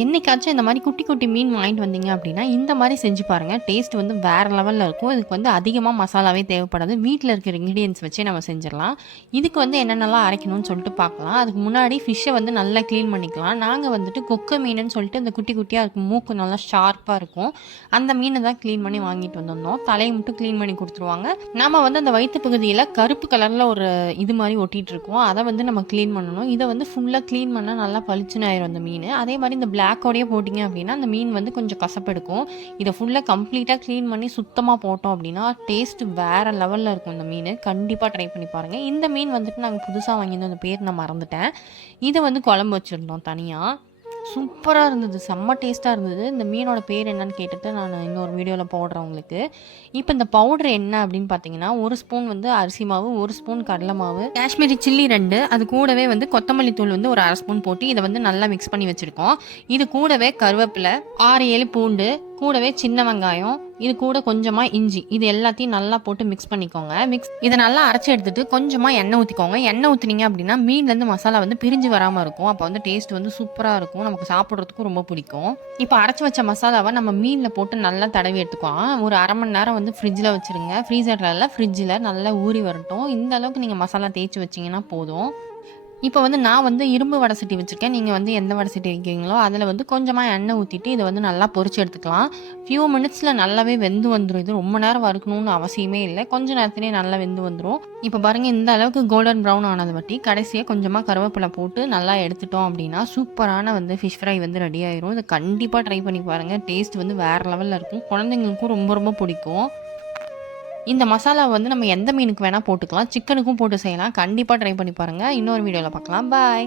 என்னைக்காச்சும் இந்த மாதிரி குட்டி குட்டி மீன் வாங்கிட்டு வந்தீங்க அப்படின்னா இந்த மாதிரி செஞ்சு பாருங்கள் டேஸ்ட் வந்து வேறு லெவலில் இருக்கும். இதுக்கு வந்து அதிகமாக மசாலாவே தேவைப்படாது. வீட்டில் இருக்கிற இன்க்ரீடியன்ஸ் வச்சே நம்ம செஞ்சிடலாம். இதுக்கு வந்து என்னென்னலாம் அரைக்கணும்னு சொல்லிட்டு பார்க்கலாம். அதுக்கு முன்னாடி ஃபிஷ்ஷை வந்து நல்லா க்ளீன் பண்ணிக்கலாம். நாங்கள் வந்துட்டு கொக்க மீனுன்னு சொல்லிட்டு இந்த குட்டி குட்டியாக இருக்கும். மூக்கு நல்லா ஷார்ப்பாக இருக்கும். அந்த மீனை தான் க்ளீன் பண்ணி வாங்கிட்டு வந்திருந்தோம். தலையை மட்டும் க்ளீன் பண்ணி கொடுத்துருவாங்க. நம்ம வந்து அந்த வயிற்று பகுதியில் கருப்பு கலரில் ஒரு இது மாதிரி ஒட்டிகிட்டு இருக்கோம். அதை வந்து நம்ம க்ளீன் பண்ணணும். இதை வந்து ஃபுல்லாக க்ளீன் பண்ணால் நல்லா பளிச்சுன்னு ஆயிரும் அந்த மீன். அதே மாதிரி இந்த பிளாக்கோடயே போட்டிங்க அப்படின்னா அந்த மீன் வந்து கொஞ்சம் கசப்பெடுக்கும். இதை ஃபுல்லாக கம்ப்ளீட்டாக க்ளீன் பண்ணி சுத்தமாக போட்டோம் அப்படின்னா டேஸ்ட் வேறு லெவலில் இருக்கும் இந்த மீன். கண்டிப்பாக ட்ரை பண்ணி பாருங்கள் இந்த மீன் வந்துட்டு நாங்கள் புதுசாக வாங்கியிருந்தோம். அந்த பேர் நான் மறந்துட்டேன். இதை வந்து குழம்பு வச்சுருந்தோம் தனியாக சூப்பராக இருந்தது. செம்ம டேஸ்ட்டாக இருந்தது. இந்த மீனோட பேர் என்னன்னு கேட்டுட்டு நான் இன்னொரு வீடியோவில் போடுறேன் உங்களுக்கு. இப்போ இந்த பவுடர் என்ன அப்படின்னு பார்த்தீங்கன்னா ஒரு ஸ்பூன் வந்து அரிசி மாவு ஒரு ஸ்பூன் கடலை மாவு காஷ்மீரி சில்லி ரெண்டு அது கூடவே வந்து கொத்தமல்லி தூள் வந்து ஒரு அரை ஸ்பூன் போட்டு இதை வந்து நல்லா மிக்ஸ் பண்ணி வச்சுருக்கோம். இது கூடவே கருவேப்பிலை ஆறு ஏழு பூண்டு கூடவே சின்ன வெங்காயம் இது கூட கொஞ்சமாக இஞ்சி இது எல்லாத்தையும் நல்லா போட்டு மிக்ஸ் பண்ணிக்கோங்க. மிக்ஸ் இதை நல்லா அரைச்சி எடுத்துட்டு கொஞ்சமாக எண்ணெய் ஊற்றிக்கோங்க எண்ணெய் ஊற்றினீங்க அப்படின்னா மீன்லேருந்து மசாலா வந்து பிரிஞ்சு வராமல் இருக்கும். அப்போ வந்து டேஸ்ட் வந்து சூப்பராக இருக்கும். நமக்கு சாப்பிட்றதுக்கும் ரொம்ப பிடிக்கும். இப்போ அரைச்சி வச்ச மசாலாவை நம்ம மீனில் போட்டு நல்லா தடவி எடுத்துக்கலாம். ஒரு அரை மணி நேரம் வந்து ஃப்ரிட்ஜில் வச்சுருங்க. ஃப்ரீசரில் ஃப்ரிட்ஜில் நல்லா ஊறி வரட்டும். இந்த அளவுக்கு நீங்கள் மசாலா தேய்ச்சி வச்சிங்கன்னா போதும். இப்போ வந்து நான் வந்து இரும்பு வடை சட்டி வச்சுருக்கேன். நீங்கள் வந்து எந்த வடை சட்டி வைக்கிறீங்களோ அதில் வந்து கொஞ்சமாக எண்ணெய் ஊற்றிட்டு இதை வந்து நல்லா பொறிச்சு எடுத்துக்கலாம். ஃபியூ மினிட்ஸில் நல்லாவே வெந்து வந்துடும் இது ரொம்ப நேரம் வறுக்கணும்னு அவசியமே இல்லை. கொஞ்சம் நேரத்துலேயே நல்லா வெந்து வந்துடும் இப்போ பாருங்கள் இந்த அளவுக்கு கோல்டன் ப்ரௌன் ஆனது வட்டி கடைசியாக கொஞ்சமாக கருவேப்பிலை போட்டு நல்லா எடுத்துட்டோம் அப்படின்னா சூப்பரான வந்து ஃபிஷ் ஃப்ரை வந்து ரெடி ஆயிரும். இதை கண்டிப்பாக ட்ரை பண்ணி பாருங்கள் டேஸ்ட் வந்து வேறு லெவலில் இருக்கும். குழந்தைங்களுக்கும் ரொம்ப ரொம்ப பிடிக்கும். இந்த மசாலா வந்து நம்ம எந்த மீனுக்கு வேணால் போட்டுக்கலாம். சிக்கனுக்கும் போட்டு செய்யலாம். கண்டிப்பாக ட்ரை பண்ணி பாருங்கள் இன்னொரு வீடியோவில் பார்க்கலாம் பாய்